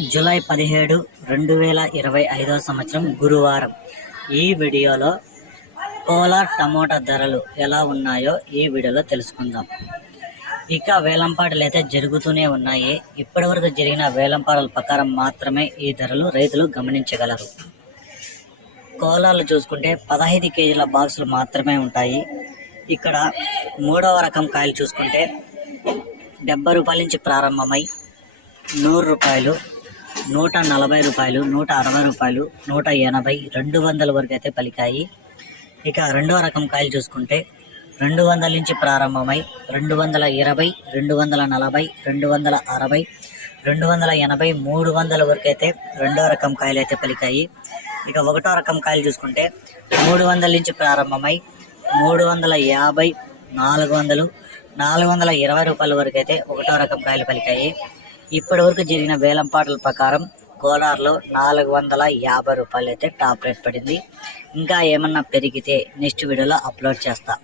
July పదిహేడు రెండు వేల ఇరవై ఐదవ సంవత్సరం గురువారం. ఈ వీడియోలో కోలార్ టమోటా ధరలు ఎలా ఉన్నాయో ఈ వీడియోలో తెలుసుకుందాం. ఇక వేలంపాటలు అయితే జరుగుతూనే ఉన్నాయి. ఇప్పటివరకు జరిగిన వేలంపాటల ప్రకారం మాత్రమే ఈ ధరలు రైతులు గమనించగలరు. కోలార్లు చూసుకుంటే పదహైదు కేజీల బాక్సులు మాత్రమే ఉంటాయి. ఇక్కడ మూడవ రకం కాయలు చూసుకుంటే డెబ్బై రూపాయల నుంచి ప్రారంభమై నూరు రూపాయలు నూట నలభై రూపాయలు నూట అరవై రూపాయలు నూట ఎనభై రెండు వందల వరకు అయితే పలికాయి. ఇక రెండో రకం కాయలు చూసుకుంటే రెండు వందల నుంచి ప్రారంభమై రెండు వందల ఇరవై రెండు వందల నలభై రెండు వందల అరవై రెండు వందల ఎనభై మూడు వందల వరకు అయితే రెండో రకం కాయలు అయితే పలికాయి. ఇక ఒకటో రకం కాయలు చూసుకుంటే మూడు వందల నుంచి ప్రారంభమై మూడు వందల యాభై నాలుగు వందలు నాలుగు వందల ఇరవై రూపాయల వరకు అయితే ఒకటో రకం కాయలు పలికాయి. ఇప్పటివరకు జరిగిన జరిగిన వేలంపాటల ప్రకారం కోలార్లో నాలుగు వందల యాభై రూపాయలు అయితే టాప్ రేట్ పడింది. ఇంకా ఏమన్నా పెరిగితే నెక్స్ట్ వీడియోలో అప్లోడ్ చేస్తా.